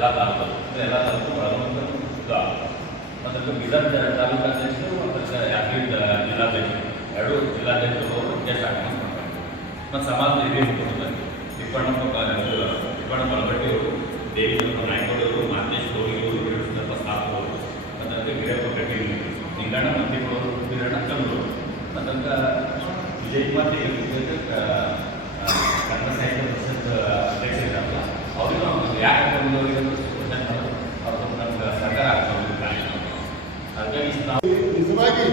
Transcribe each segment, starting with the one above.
ಎಲ್ಲ ತಾಲೂಕು ಎಲ್ಲ ತಾಲೂಕು ಒಳಗೊಂಡು ಇದು ಮತ್ತು ಬೀದರ್ ತಾಲೂಕು ಅಧ್ಯಕ್ಷರು ಮತ್ತು ಯಾದಗಿರಿ ಜಿಲ್ಲಾಧ್ಯಕ್ಷರು ಎರಡು ಜಿಲ್ಲಾಧ್ಯಕ್ಷರು ಕೆಲಸ ಮತ್ತು ಸಮಾಜದ ಹಿರಿಯ ಮುಖಂಡರು ತಿಪ್ಪಣ್ಣ ಬಲಗಟ್ಟಿಯವರು ದೇವಿ ನಾಯಕರವರು ಮಾತೇಶ್ ಗೌರಿಯವರು ಸ್ವಲ್ಪ ಸ್ಥಾಪಕರು ಮತ್ತು ವೀರಪ್ಪ ಕಟ್ಟಿ ನಿಂಗಣ್ಣ ಮಂತ್ರಿಗಳವರು ವೀರಣ್ಣ ಚಂದ್ರು ಮತ್ತು ವಿಜಯ್ ಕುಮಾರ್ ಕನ್ನಡ ಸಾಹಿತ್ಯ ಪರಿಷತ್ ಅಧ್ಯಕ್ಷರಿದ್ದಾರಲ್ಲ ಅವರಿಗೂ ಯಾಕೆ ಅವ್ರಿಗೆ ನಮ್ಗೆ ಸರ್ಕಾರ ಆಗ್ತದೆ. ಹಾಗಾಗಿ ನಿಜವಾಗಿ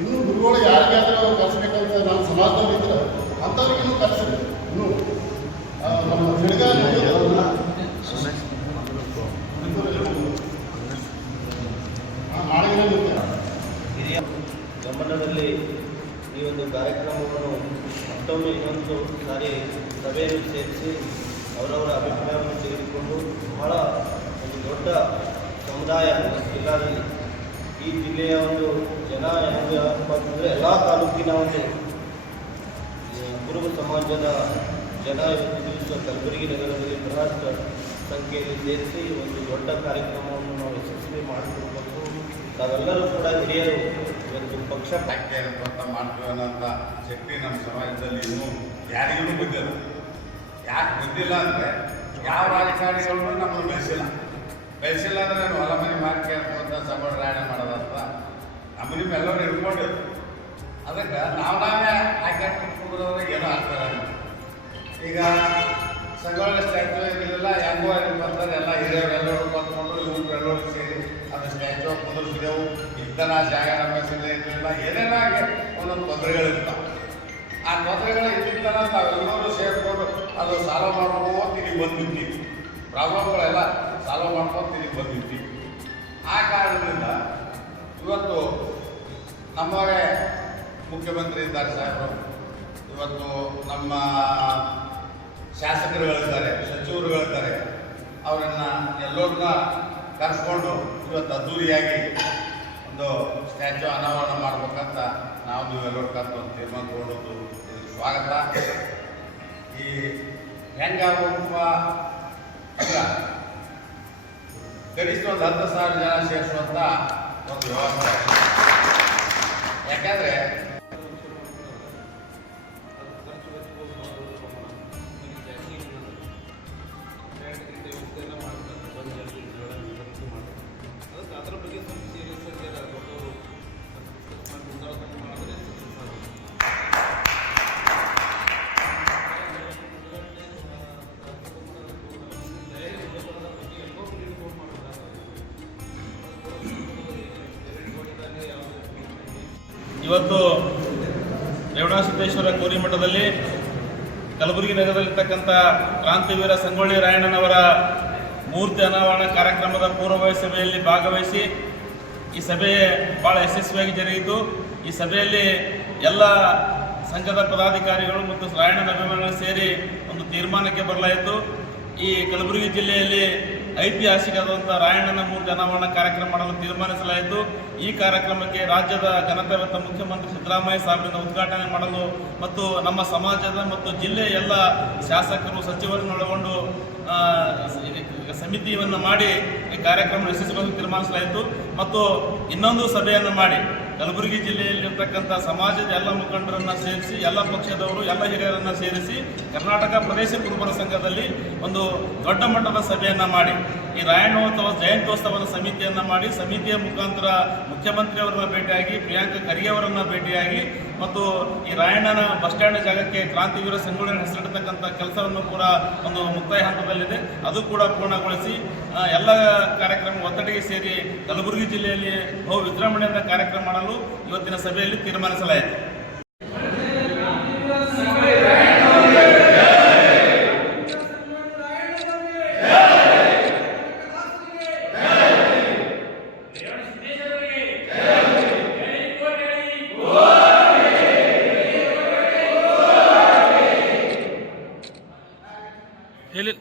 ಇನ್ನೂ ಗುರುಗಳು ಯಾರಿಗಾದರೂ ಕಲಿಸ್ಬೇಕಂತ ನಮ್ಮ ಸಮಾಜದಲ್ಲಿ ಇದ್ರೆ ಅಂಥವ್ರಿಗೆ ಇನ್ನೂ ಕಲಿಸ್ರಿ. ಇನ್ನೂ ನಮ್ಮ ಬೆಳಗಾವಿ ಹಿರಿಯ ಗಮನದಲ್ಲಿ ಈ ಒಂದು ಕಾರ್ಯಕ್ರಮವನ್ನು ಮತ್ತೊಮ್ಮೆ ಇನ್ನೊಂದು ಸಾರಿ ಸಭೆಯನ್ನು ಸೇರಿಸಿ ಅವರವರ ಅಭಿಪ್ರಾಯವನ್ನು ತೆಗೆದುಕೊಂಡು ಬಹಳ ಒಂದು ದೊಡ್ಡ ಸಮುದಾಯ ಜಿಲ್ಲಾದಲ್ಲಿ ಈ ಜಿಲ್ಲೆಯ ಒಂದು ಜನ ಹೆಂಗಪ್ಪ ಅಂತಂದರೆ ಎಲ್ಲ ತಾಲೂಕಿನ ಒಂದು ಕುರುಬ ಸಮಾಜದ ಜನ ಇವತ್ತು ದಿವಸ ಕಲಬುರಗಿ ನಗರದಲ್ಲಿ ಬೃಹತ್ ಸಂಖ್ಯೆಯಲ್ಲಿ ಸೇರಿಸಿ ಒಂದು ದೊಡ್ಡ ಕಾರ್ಯಕ್ರಮವನ್ನು ನಾವು ಯಶಸ್ವಿ ಮಾಡಿಕೊಡ್ಬೇಕು. ನಾವೆಲ್ಲರೂ ಕೂಡ ಹಿರಿಯರು ಇವತ್ತು ಪಕ್ಷ ಮಾಡ್ತೀವಿ ಅನ್ನೋಂಥ ಶಕ್ತಿ ನಮ್ಮ ಸಮಾಜದಲ್ಲಿ ಇನ್ನೂ ಯಾರಿಗೂ ಬಂದಿಲ್ಲ. ಯಾಕೆ ಬಂದಿಲ್ಲ ಅಂದರೆ ಯಾವ ರಾಜಕಾರಣಿಗಳು ನಮ್ಮನ್ನು ಬೆಳೆಸಿಲ್ಲ ಅಂದರೆ ಹೊಲ ಮನೆ ಮಾಡ್ಕೊಂತ ಸಂಬಳ ರಾಯಣ ಮಾಡೋದಂತ ನಮ್ಮ ನಿಮ್ಮೆಲ್ಲರೂ ಹಿಡ್ಕೊಂಡು ಅದಕ್ಕೆ ನಾವೇ ಹಾಕಿದ್ರೆ ಏನೋ ಆಗ್ತದೆ. ಈಗ ಸಂಘಟನೆ ಸ್ಟ್ಯಾಚ್ಯೂ ಇರಲಿಲ್ಲ ಹೆಂಗೋ ಬಂದರೆ ಎಲ್ಲ ಹಿರಿಯರೆಲ್ಲರೂ ಬಂದ್ಕೊಂಡು ಇವ್ರು ಎಲ್ಲರೂ ಸೇರಿ ಅದು ಸ್ಟ್ಯಾಚ್ಯೂ ಕುದುರಿಸಿದೆವು. ಇಂಥನ ಜಾಗ ನಮ್ಮ ಹೆಸರೇ ಇರಲಿಲ್ಲ, ಏನೇನಾಗಿ ಒಂದೊಂದು ತೊಂದರೆಗಳಿರ್ತಾವೆ. ಆ ತೊಂದರೆಗಳು ಇದ್ದಿದ್ದನ ನಾವೆಲ್ಲರೂ ಸೇರಿಕೊಂಡು ಅದು ಸಾಲ್ವ್ ಮಾಡ್ಕೊಂಡು ತಿರುಗಿ ಬಂದ್ಬಿಡ್ತೀವಿ. ಪ್ರಾಬ್ಲಮ್ಗಳೆಲ್ಲ ಸಾಲ್ವ್ ಮಾಡ್ಕೊಂಡು ತಿರುಗಿ ಬಂದ್ಬಿಡ್ತೀವಿ. ಆ ಕಾರಣದಿಂದ ಇವತ್ತು ನಮ್ಮವರೇ ಮುಖ್ಯಮಂತ್ರಿ ಇದ್ದಾರೆ ಸಾಹೇಬರು, ಇವತ್ತು ನಮ್ಮ ಶಾಸಕರುಗಳಿದ್ದಾರೆ, ಸಚಿವರುಗಳಿದ್ದಾರೆ, ಅವರನ್ನು ಎಲ್ಲರನ್ನ ಕರೆಸ್ಕೊಂಡು ಇವತ್ತು ಅದ್ದೂರಿಯಾಗಿ ಒಂದು ಸ್ಟ್ಯಾಚ್ಯೂ ಅನಾವರಣ ಮಾಡ್ಬೇಕಂತ ನಾವು ನೀವೆಲ್ಲರೂ ಕರೆದು ಒಂದು ತೀರ್ಮಾನ ತಗೊಂಡದ್ದು ಇದಕ್ಕೆ ಸ್ವಾಗತ. ಈ ಹೆಂಗಾಗಪ್ಪ ಈಗ ಕನಿಷ್ಠ ಒಂದು 10,000 ಜನ ಸೇರಿಸುವಂಥ ಒಂದು ವ್ಯವಸ್ಥೆ. ಯಾಕೆಂದರೆ ಇವತ್ತು ರೇವಣಸಿದ್ದೇಶ್ವರ ಕೋರಿಮಠದಲ್ಲಿ ಕಲಬುರಗಿ ನಗರದಲ್ಲಿರ್ತಕ್ಕಂಥ ಕ್ರಾಂತಿವೀರ ಸಂಗೊಳ್ಳಿ ರಾಯಣ್ಣನವರ ಮೂರ್ತಿ ಅನಾವರಣ ಕಾರ್ಯಕ್ರಮದ ಪೂರ್ವಭಾವಿ ಸಭೆಯಲ್ಲಿ ಭಾಗವಹಿಸಿ ಈ ಸಭೆ ಭಾಳ ಯಶಸ್ವಿಯಾಗಿ ಜರುಗಿತು. ಈ ಸಭೆಯಲ್ಲಿ ಎಲ್ಲ ಸಂಘದ ಪದಾಧಿಕಾರಿಗಳು ಮತ್ತು ರಾಯಣ್ಣನ ಅಭಿಮಾನಿಗಳು ಸೇರಿ ಒಂದು ತೀರ್ಮಾನಕ್ಕೆ ಬರಲಾಯಿತು. ಈ ಕಲಬುರಗಿ ಜಿಲ್ಲೆಯಲ್ಲಿ ಐತಿಹಾಸಿಕವಾದಂಥ ರಾಯಣ್ಣನ ಮೂರ್ತಿ ಅನಾವರಣ ಕಾರ್ಯಕ್ರಮ ಮಾಡಲು ತೀರ್ಮಾನಿಸಲಾಯಿತು. ಈ ಕಾರ್ಯಕ್ರಮಕ್ಕೆ ರಾಜ್ಯದ ಘನತೆವೆತ್ತ ಮುಖ್ಯಮಂತ್ರಿ ಸಿದ್ದರಾಮಯ್ಯ ಸಾಹೇಬರಿಂದ ಉದ್ಘಾಟನೆ ಮಾಡಲು ಮತ್ತು ನಮ್ಮ ಸಮಾಜದ ಮತ್ತು ಜಿಲ್ಲೆಯ ಎಲ್ಲ ಶಾಸಕರು ಸಚಿವರನ್ನು ಒಳಗೊಂಡು ಸಮಿತಿಯನ್ನು ಮಾಡಿ ಈ ಕಾರ್ಯಕ್ರಮ ಯಶಸ್ವಿಯಾಗಿ ತೀರ್ಮಾನಿಸಲಾಯಿತು. ಮತ್ತು ಇನ್ನೊಂದು ಸಭೆಯನ್ನು ಮಾಡಿ ಕಲಬುರಗಿ ಜಿಲ್ಲೆಯಲ್ಲಿರ್ತಕ್ಕಂಥ ಸಮಾಜದ ಎಲ್ಲ ಮುಖಂಡರನ್ನು ಸೇರಿಸಿ, ಎಲ್ಲ ಪಕ್ಷದವರು, ಎಲ್ಲ ಹಿರಿಯರನ್ನು ಸೇರಿಸಿ ಕರ್ನಾಟಕ ಪ್ರದೇಶ ಕುರುಬರ ಸಂಘದಲ್ಲಿ ಒಂದು ದೊಡ್ಡ ಮಟ್ಟದ ಸಭೆಯನ್ನು ಮಾಡಿ ಈ ರಾಯಣ್ಣೋತ್ಸವ ಜಯಂತ್ಯೋತ್ಸವದ ಸಮಿತಿಯನ್ನು ಮಾಡಿ, ಸಮಿತಿಯ ಮುಖಾಂತರ ಮುಖ್ಯಮಂತ್ರಿಯವರನ್ನ ಭೇಟಿಯಾಗಿ, ಪ್ರಿಯಾಂಕ ಖರ್ಗೆ ಅವರನ್ನು ಭೇಟಿಯಾಗಿ ಮತ್ತು ಈ ರಾಯಣ್ಣನ ಬಸ್ ಸ್ಟ್ಯಾಂಡ್ ಜಾಗಕ್ಕೆ ಕ್ರಾಂತಿವೀರ ಸಂಗೊಳ್ಳಿ ಹೆಸರಿಡತಕ್ಕಂಥ ಕೆಲಸವನ್ನು ಕೂಡ ಒಂದು ಮುಕ್ತಾಯ ಹಂತದಲ್ಲಿದೆ. ಅದು ಕೂಡ ಪೂರ್ಣಗೊಳಿಸಿ ಎಲ್ಲ ಕಾರ್ಯಕ್ರಮ ಒತ್ತಡಿಗೆ ಸೇರಿ ಕಲಬುರಗಿ ಜಿಲ್ಲೆಯಲ್ಲಿ ಬಹು ವಿಜೃಂಭಣೆಯಿಂದ ಕಾರ್ಯಕ್ರಮ ಮಾಡಲು ಇವತ್ತಿನ ಸಭೆಯಲ್ಲಿ ತೀರ್ಮಾನಿಸಲಾಯಿತು. ಹೇಳಿ